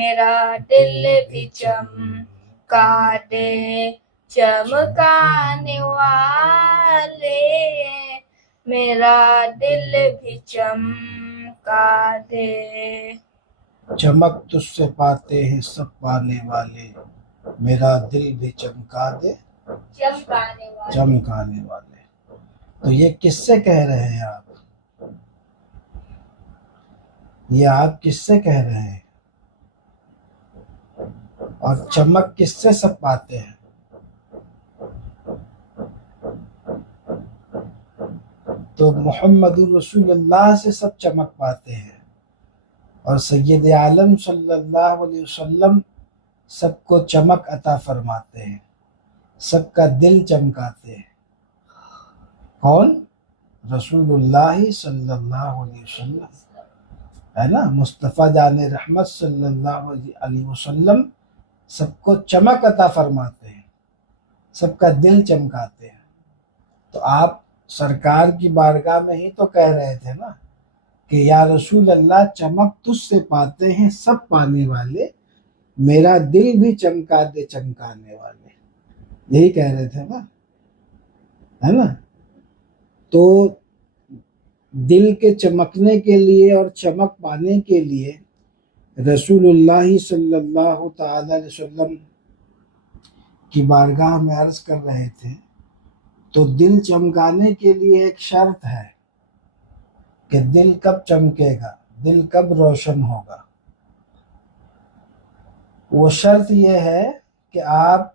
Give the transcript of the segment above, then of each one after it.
میرا دل بھی چمکا دے چمکانے والے، میرا دل بھی چمکا دے۔ چمک تجھ سے پاتے ہیں سب پانے والے، میرا دل بھی چمکا دے چمکانے والے۔ تو یہ کس سے کہہ رہے ہیں آپ؟ یہ آپ کس سے کہہ رہے ہیں؟ اور چمک کس سے سب پاتے ہیں؟ تو محمد رسول اللہ سے سب چمک پاتے ہیں، اور سید عالم صلی اللہ علیہ وسلم سب کو چمک عطا فرماتے ہیں، سب کا دل چمکاتے ہیں۔ کون؟ رسول اللہ صلی اللہ علیہ وسلم، ہے نا؟ مصطفیٰ جان رحمت صلی اللہ علیہ وسلم سب کو چمک عطا فرماتے ہیں، سب کا دل چمکاتے ہیں۔ تو آپ سرکار کی بارگاہ میں ہی تو کہہ رہے تھے نا کہ یا رسول اللہ چمک تجھ سے پاتے ہیں سب پانے والے، میرا دل بھی چمکا دے چمکانے والے، یہی کہہ رہے تھے نا، ہے نا؟ تو دل کے چمکنے کے لیے اور چمک پانے کے لیے رسول اللہ صلی اللہ تعالی علیہ وسلم کی بارگاہ میں عرض کر رہے تھے، تو دل چمکانے کے لیے ایک شرط ہے کہ دل کب چمکے گا، دل کب روشن ہوگا؟ وہ شرط یہ ہے کہ آپ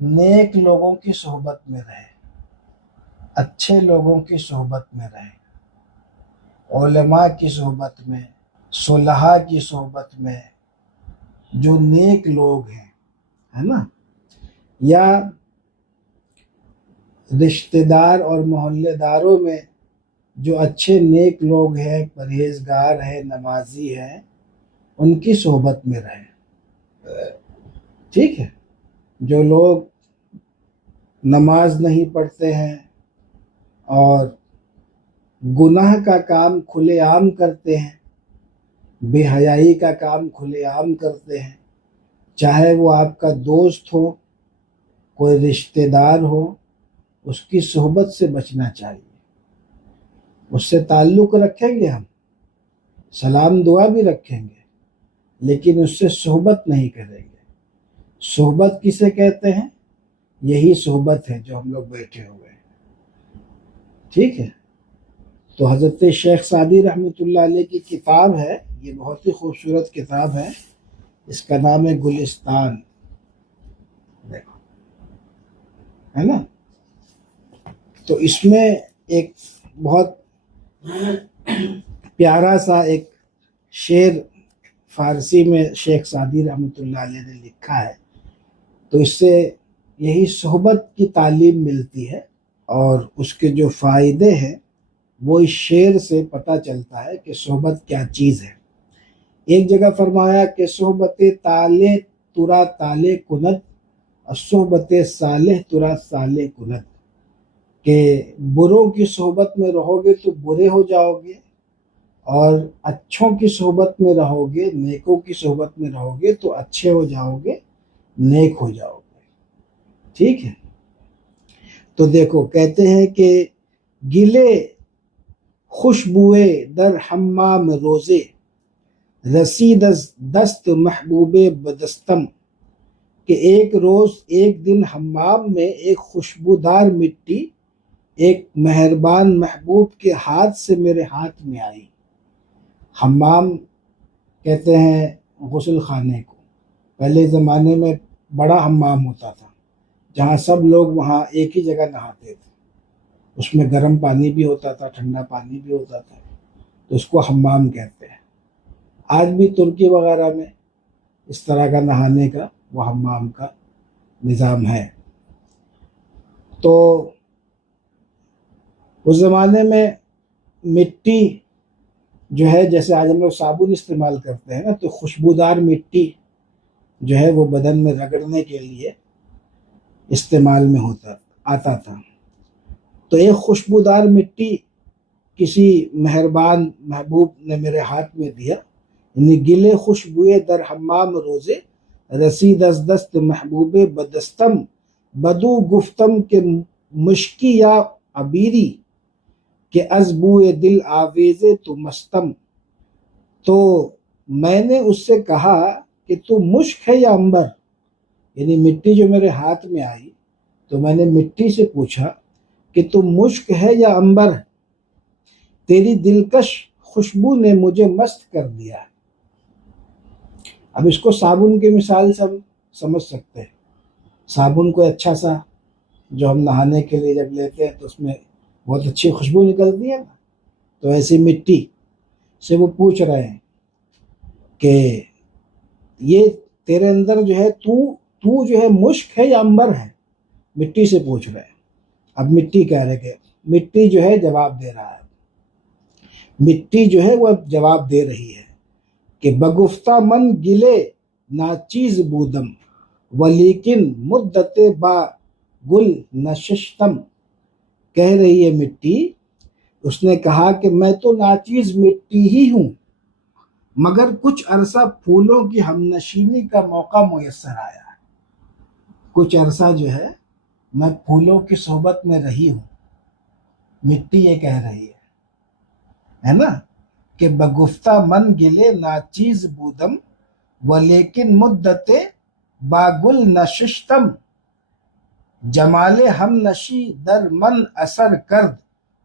نیک لوگوں کی صحبت میں رہیں، اچھے لوگوں کی صحبت میں رہیں، علماء کی صحبت میں، صلحاء کی صحبت میں، جو نیک لوگ ہیں، ہے نا؟ یا رشتہ دار اور محلے داروں میں جو اچھے نیک لوگ ہیں، پرہیزگار ہیں، نمازی ہیں، ان کی صحبت میں رہیں۔ ٹھیک ہے؟ جو لوگ نماز نہیں پڑھتے ہیں اور گناہ کا کام کھلے عام کرتے ہیں، بے حیائی کا کام کھلے عام کرتے ہیں، چاہے وہ آپ کا دوست ہو، کوئی رشتہ دار ہو، اس کی صحبت سے بچنا چاہیے۔ اس سے تعلق رکھیں گے، ہم سلام دعا بھی رکھیں گے، لیکن اس سے صحبت نہیں کریں گے۔ صحبت کسے کہتے ہیں؟ یہی صحبت ہے جو ہم لوگ بیٹھے ہوئے ہیں۔ ٹھیک ہے؟ تو حضرت شیخ سعدی رحمۃ اللہ علیہ کی کتاب ہے، یہ بہت ہی خوبصورت کتاب ہے، اس کا نام ہے گلستان، دیکھو، ہے نا؟ تو اس میں ایک بہت پیارا سا ایک شعر فارسی میں شیخ سعدی رحمۃ اللہ علیہ نے لکھا ہے، تو اس سے یہی صحبت کی تعلیم ملتی ہے، اور اس کے جو فائدے ہیں وہ اس شعر سے پتہ چلتا ہے کہ صحبت کیا چیز ہے۔ ایک جگہ فرمایا کہ صحبت تالے ترا تالے کند، اور صحبت صالح ترا صالح کند، کہ بروں کی صحبت میں رہو گے تو برے ہو جاؤ گے، اور اچھوں کی صحبت میں رہو گے، نیکوں کی صحبت میں رہو گے تو اچھے ہو جاؤ گے، نیک ہو جاؤ گے۔ ٹھیک ہے؟ تو دیکھو کہتے ہیں کہ گلے خوشبوئے در حمام روزے، رسید از دست محبوب بدستم، کہ ایک روز ایک دن حمام میں ایک خوشبودار مٹی ایک مہربان محبوب کے ہاتھ سے میرے ہاتھ میں آئی۔ حمام کہتے ہیں غسل خانے کو، پہلے زمانے میں بڑا حمام ہوتا تھا جہاں سب لوگ وہاں ایک ہی جگہ نہاتے تھے، اس میں گرم پانی بھی ہوتا تھا، ٹھنڈا پانی بھی ہوتا تھا، تو اس کو حمام کہتے ہیں۔ آج بھی ترکی وغیرہ میں اس طرح کا نہانے کا وہ حمام کا نظام ہے۔ تو اس زمانے میں مٹی جو ہے، جیسے آج ہم لوگ صابن استعمال کرتے ہیں نا، تو خوشبودار مٹی جو ہے وہ بدن میں رگڑنے کے لیے استعمال میں آتا تھا۔ تو ایک خوشبودار مٹی کسی مہربان محبوب نے میرے ہاتھ میں دیا، یعنی گلے خوشبوئے در حمام روزے، رسید از دست محبوب بدستم، بدو گفتم کہ مشکی یا عبیری، کہ از بوئے دل آویزے تو مستم۔ تو میں نے اس سے کہا کہ تو مشک ہے یا عنبر، یعنی مٹی جو میرے ہاتھ میں آئی تو میں نے مٹی سے پوچھا کہ تو مشک ہے یا عنبر ہے، تیری دلکش خوشبو نے مجھے مست کر دیا۔ اب اس کو صابن کی مثال سے ہم سمجھ سکتے ہیں۔ صابن کوئی اچھا سا جو ہم نہانے کے لیے جب لیتے ہیں تو اس میں بہت اچھی خوشبو نکلتی ہے نا، تو ایسی مٹی سے وہ پوچھ رہے ہیں کہ یہ تیرے اندر جو ہے تو جو ہے مشک ہے یا عنبر ہے، مٹی سے پوچھ رہے ہیں۔ اب مٹی کہہ رہے کہ مٹی جو ہے جواب دے رہا ہے، مٹی جو ہے وہ جواب دے رہی ہے کہ بگفتہ من گلے ناچیز بودم، ولیکن مدت با گل نشستم۔ کہہ رہی ہے مٹی، اس نے کہا کہ میں تو ناچیز مٹی ہی ہوں، مگر کچھ عرصہ پھولوں کی ہم نشینی کا موقع میسر آیا ہے۔ کچھ عرصہ جو ہے میں پھولوں کی صحبت میں رہی ہوں، مٹی یہ کہہ رہی ہے نا کہ بگفتہ من گلے ناچیز بودم، ولیکن مدت باگل نشستم، جمال ہم نشی در من اثر کرد،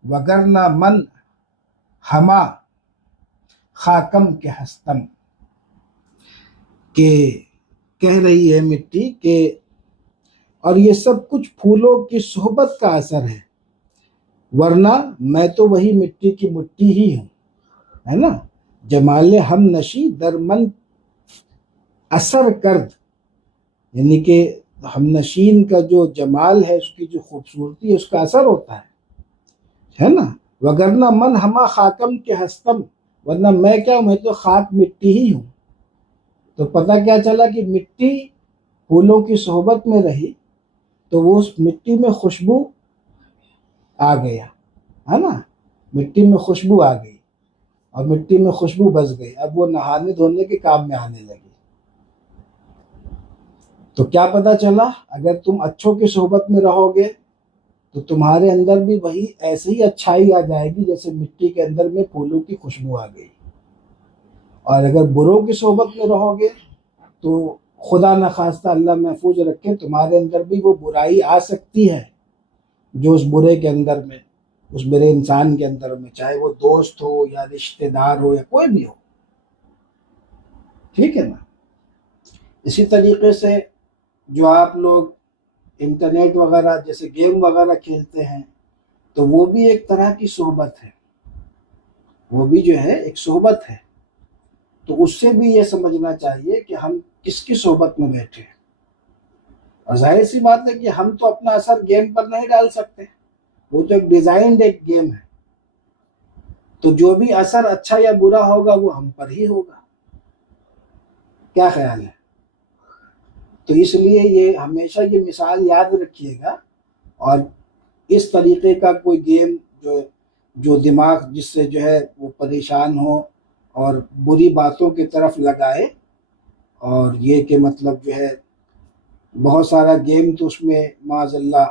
وگرنہ من ہما خاکم کے ہستم۔ کہ کہہ رہی ہے مٹی کہ اور یہ سب کچھ پھولوں کی صحبت کا اثر ہے، ورنہ میں تو وہی مٹی کی مٹی ہی ہوں، ہے نا۔ جمال ہم نشی در من اثر کرد، یعنی کہ ہم نشین کا جو جمال ہے، اس کی جو خوبصورتی ہے، اس کا اثر ہوتا ہے نا۔ وگرنہ من ہما خاکم کے ہستم، ورنہ میں کیا ہوں، میں تو خاک مٹی ہی ہوں۔ تو پتہ کیا چلا کہ مٹی پھولوں کی صحبت میں رہی تو وہ اس مٹی میں خوشبو آ گیا، ہے نا، مٹی میں خوشبو آ گئی اور مٹی میں خوشبو بس گئی، اب وہ نہانے دھونے کے کام میں آنے لگی۔ تو کیا پتہ چلا، اگر تم اچھوں کی صحبت میں رہو گے تو تمہارے اندر بھی وہی ایسے ہی اچھائی آ جائے گی جیسے مٹی کے اندر میں پھولوں کی خوشبو آ گئی، اور اگر بروں کی صحبت میں رہو گے تو خدا نخواستہ اللہ محفوظ رکھے تمہارے اندر بھی وہ برائی آ سکتی ہے جو اس برے کے اندر میں، اس برے انسان کے اندر میں، چاہے وہ دوست ہو یا رشتہ دار ہو یا کوئی بھی ہو، ٹھیک ہے نا۔ اسی طریقے سے جو آپ لوگ انٹرنیٹ وغیرہ جیسے گیم وغیرہ کھیلتے ہیں تو وہ بھی ایک طرح کی صحبت ہے، وہ بھی جو ہے ایک صحبت ہے، تو اس سے بھی یہ سمجھنا چاہیے کہ ہم کس کی صحبت میں بیٹھے ہیں۔ اور ظاہر سی بات ہے کہ ہم تو اپنا اثر گیم پر نہیں ڈال سکتے، وہ تو ایک ڈیزائنڈ ایک گیم ہے، تو جو بھی اثر اچھا یا برا ہوگا وہ ہم پر ہی ہوگا۔ کیا خیال ہے؟ تو اس لیے یہ ہمیشہ یہ مثال یاد رکھیے گا، اور اس طریقے کا کوئی گیم جو دماغ جس سے جو ہے وہ پریشان ہو اور بری باتوں کی طرف لگائے، اور یہ کہ مطلب جو ہے بہت سارا گیم تو اس میں معاذ اللہ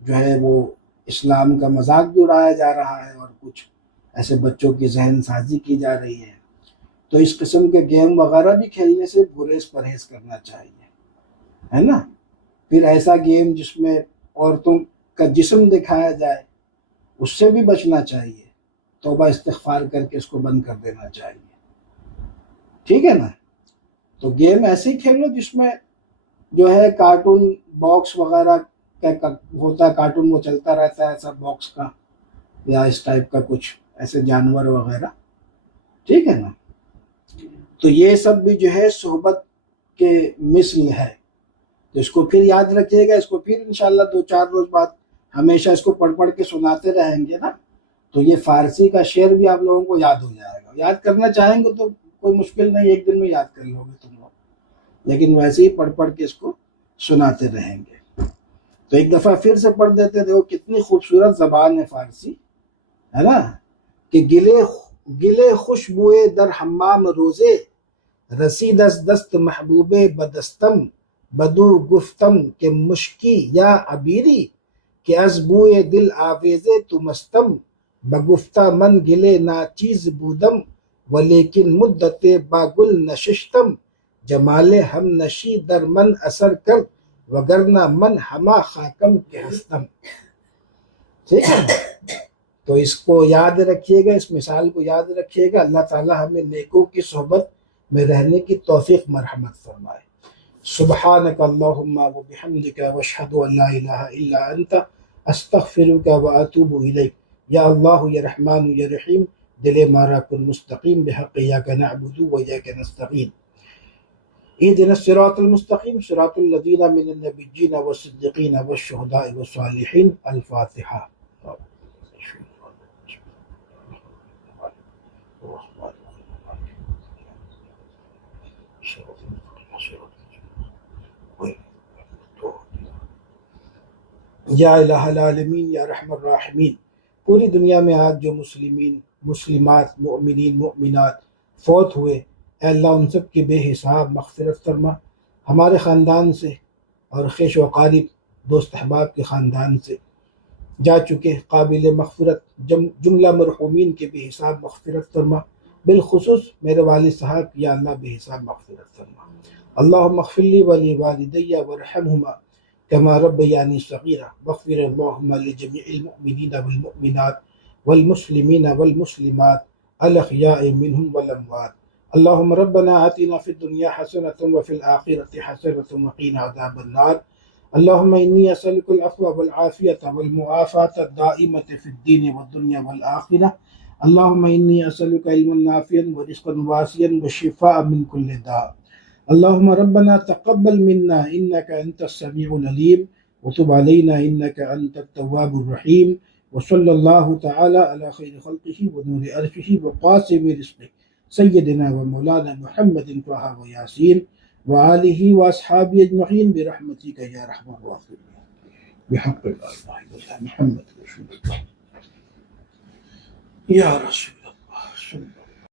جو ہے وہ اسلام کا مذاق بھی اڑایا جا رہا ہے، اور کچھ ایسے بچوں کی ذہن سازی کی جا رہی ہے، تو اس قسم کے گیم وغیرہ بھی کھیلنے سے گریز پرہیز کرنا چاہیے، ہے نا۔ پھر ایسا گیم جس میں عورتوں کا جسم دکھایا جائے اس سے بھی بچنا چاہیے، توبہ استغفار کر کے اس کو بند کر دینا چاہیے، ٹھیک ہے نا۔ تو گیم ایسے ہی کھیلو جس میں جو ہے کارٹون باکس وغیرہ کا ہوتا ہے، کارٹون وہ چلتا رہتا ہے ایسا باکس کا، یا اس ٹائپ کا کچھ ایسے جانور وغیرہ، ٹھیک ہے نا۔ تو یہ سب بھی جو ہے صحبت کے مثل ہے، تو اس کو پھر یاد رکھیے گا، اس کو پھر انشاءاللہ 2-4 روز بعد ہمیشہ اس کو پڑھ کے سناتے رہیں گے نا، تو یہ فارسی کا شعر بھی آپ لوگوں کو یاد ہو جائے گا۔ یاد کرنا چاہیں گے تو کوئی مشکل نہیں، ایک دن میں یاد کر لو گے تم لوگ، لیکن ویسے ہی پڑھ کے اس کو سناتے رہیں گے۔ تو ایک دفعہ پھر سے پڑھ دیتے، دیکھو کتنی خوبصورت زبان ہے فارسی، ہے نا، کہ گلے گلے خوشبوئے در حمام روزے، رسید از دست محبوب بدستم، بدو گفتم کہ مشکی یا عبیری، کہ از بوئے دل آویزے تو مستم، بگفتہ من گلے ناچیز بودم، ولیکن مدت با گل نشستم، جمال ہم نشی در من اثر کر، وگرنہ من ہما خاکم کے ہستم. ٹھیک ہے، تو اس کو یاد رکھیے گا، اس مثال کو یاد رکھیے گا. اللہ تعالی ہمیں نیکوں کی صحبت میں رہنے کی توفیق مرحمت فرمائے. سبحانک اللہم و بحمدک واشہد ان لا الہ الا انت استغفرک و اتوب الیک. یا اللہ یا رحمان یا رحیم، دل مارا کن مستقیم بحق ایاک نعبد و ایاک نستعین. اهدنا الصراط المستقیم صراط الذین من النبیین والصدیقین والشہداء والصالحین. الفاتحہ. یا الہ العالمین یا رحم الراحمین، پوری دنیا میں آج جو مسلمین، مسلمات، مؤمنین، مؤمنات فوت ہوئے، اے اللہ ان سب کی بے حساب مغفرت فرما. ہمارے خاندان سے اور خیش و قارب دوست احباب کے خاندان سے جا چکے قابل مغفرت جملہ مرحومین کے بے حساب مغفرت فرما. بالخصوص میرے والد صاحب کی یا اللہ بے حساب مغفرت فرما. اللہم اغفر لی ولی والدی ورحمہما كما ربياني صغيرا، واغفر اللهم لجميع المؤمنين والمؤمنات والمسلمين والمسلمات الأحياء منهم والأموات. اللهم ربنا آتنا في الدنيا حسنة وفي الآخرة حسنة وقنا عذاب النار. اللهم إني أسألك العفو والعافية والمعافاة الدائمة في الدين والدنيا والآخرة. اللهم إني أسألك علما نافعا ورزقا واسعا وشفاء من كل داء. اللهم ربنا تقبل منا إنك أنت السميع العليم وتب علينا إنك أنت التواب الرحيم. وصلى الله تعالى على خير خلقه ونور عرشه وقاسم رزقه سيدنا ومولانا محمد طه وياسين وآله وأصحابه أجمعين برحمتك يا أرحم الراحمين بحق الله محمد رسول الله يا رسول الله.